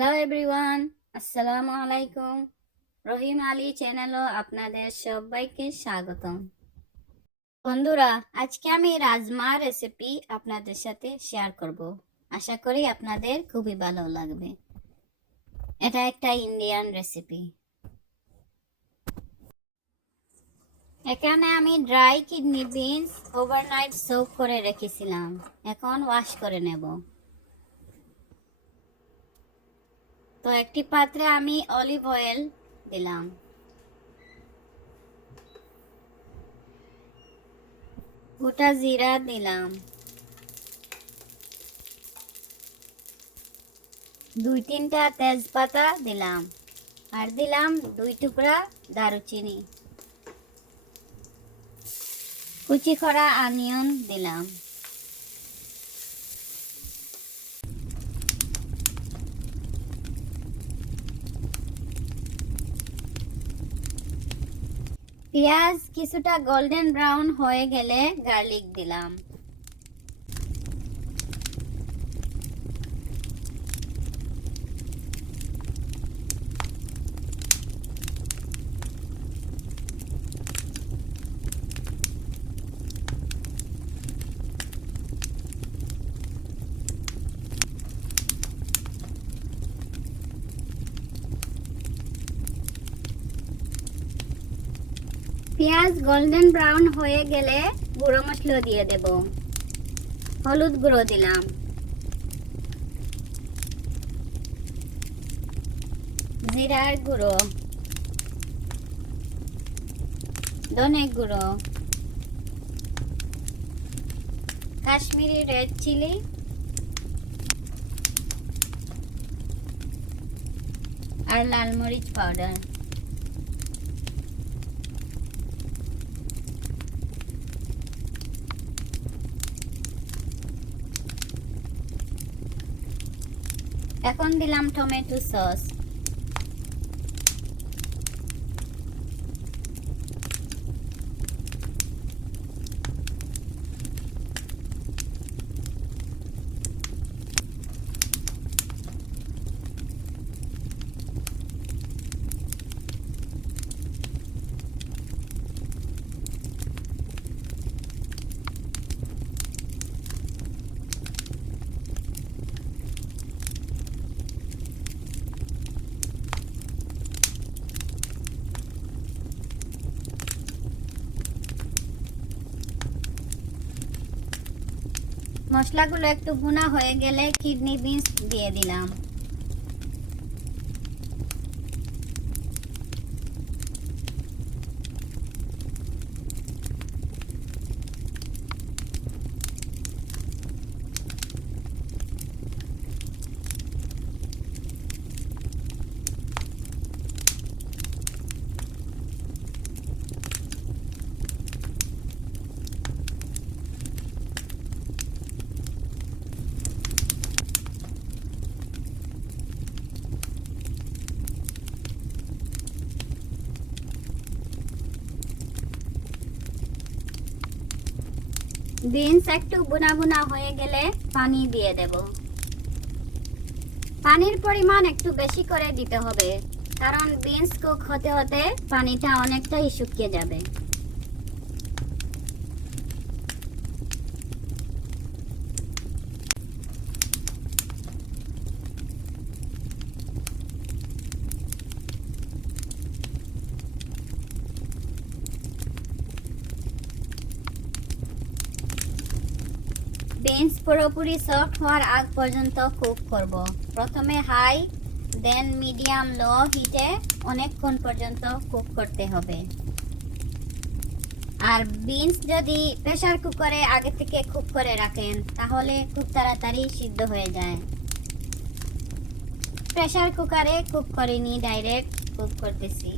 Hello everyone, আসসালামু আলাইকুম। রহিম আলী চ্যানেলও আপনাদের সবাইকে স্বাগতম। বন্ধুরা, আজকে আমি রাজমা রেসিপি আপনাদের সাথে শেয়ার করব। আশা করি আপনাদের খুবই ভালো লাগবে। এটা একটা ইন্ডিয়ান রেসিপি। এখানে আমি dry kidney beans overnight soak করে রেখেছিলাম। এখন ওয়াশ করে নেব। তো একটি পাত্রে আমি অলিভ অয়েল দিলাম, গোটা জিরা দিলাম, 2-3টা তেজপাতা দিলাম, আর দিলাম 2 টুকরা দারুচিনি, কুচি করা অনিয়ন দিলাম। পেঁয়াজ কিছুটা গোল্ডেন ব্রাউন হয়ে গেলে গার্লিক দিলাম। পেঁয়াজ গোল্ডেন ব্রাউন হয়ে গেলে গুঁড়ো মশলা দিয়ে দেব। হলুদ গুঁড়ো দিলাম, জিরার গুঁড়ো, ধনে গুঁড়ো, কাশ্মীরি রেড চিলি, আর লাল মরিচ পাউডার। এখন দিলাম টমেটো সস। মশলাগুলো একটু ভুনা হয়ে গেলে কিডনি বিনস দিয়ে দিলাম। বিনস একটু বুনা বুনা হয়ে গেলে পানি দিয়ে দেব। পানির পরিমাণ একটু বেশি করে দিতে হবে, কারণ বিনস কুক হতে হতে পানিটা অনেকটাই শুকিয়ে যাবে। বিনস পুরোপুরি সফট হওয়ার আগ পর্যন্ত কুক করব। প্রথমে হাই, দেন মিডিয়াম লো হিটে অনেকক্ষণ পর্যন্ত কুক করতে হবে। আর বিনস যদি প্রেসার কুকারে আগে থেকে কুক করে রাখেন তাহলে খুব তাড়াতাড়ি সিদ্ধ হয়ে যায়। প্রেসার কুকারে কুক করিনি, ডাইরেক্ট কুক করতেছি।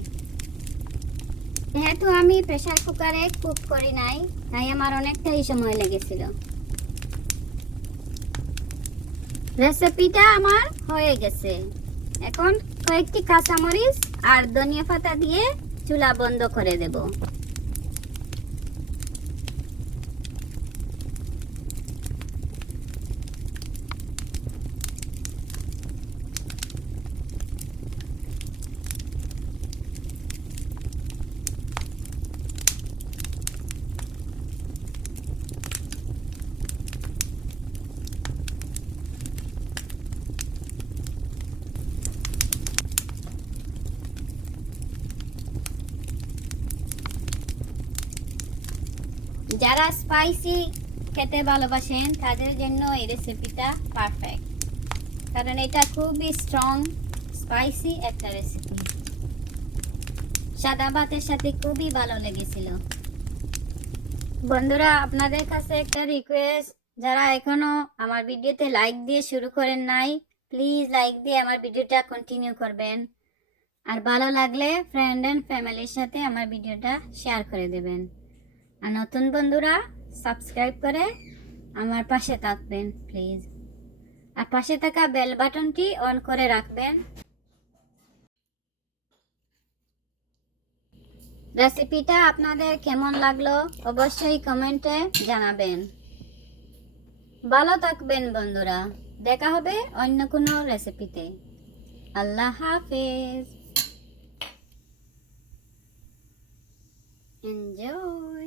যেহেতু আমি প্রেসার কুকারে কুক করি নাই, তাই আমার অনেকটাই সময় লেগেছিল। রেসিপিটা আমার হয়ে গেছে। এখন কয়েকটি কাঁচামরিচ আর ধনিয়া পাতা দিয়ে চুলা বন্ধ করে দেব। যারা স্পাইসি খেতে ভালোবাসেন তাদের জন্য এই রেসিপিটা পারফেক্ট, কারণ এটা খুবই স্ট্রং স্পাইসি একটা রেসিপি। সাদা ভাতের সাথে খুবই ভালো লেগেছিল। বন্ধুরা, আপনাদের কাছে একটা রিকোয়েস্ট, যারা এখনো আমার ভিডিওতে লাইক দিয়ে শুরু করেন নাই, প্লিজ লাইক দিয়ে আমার ভিডিওটা কন্টিনিউ করবেন। আর ভালো লাগলে ফ্রেন্ড অ্যান্ড ফ্যামিলির সাথে আমার ভিডিওটা শেয়ার করে দেবেন। আর নতুন বন্ধুরা সাবস্ক্রাইব করে আমার পাশে থাকবেন প্লিজ। আর পাশে থাকা বেল বাটনটি অন করে রাখবেন। রেসিপিটা আপনাদের কেমন লাগলো অবশ্যই কমেন্টে জানাবেন। ভালো থাকবেন বন্ধুরা, দেখা হবে অন্য কোনো রেসিপিতে। আল্লাহ হাফেজ। এনজয়।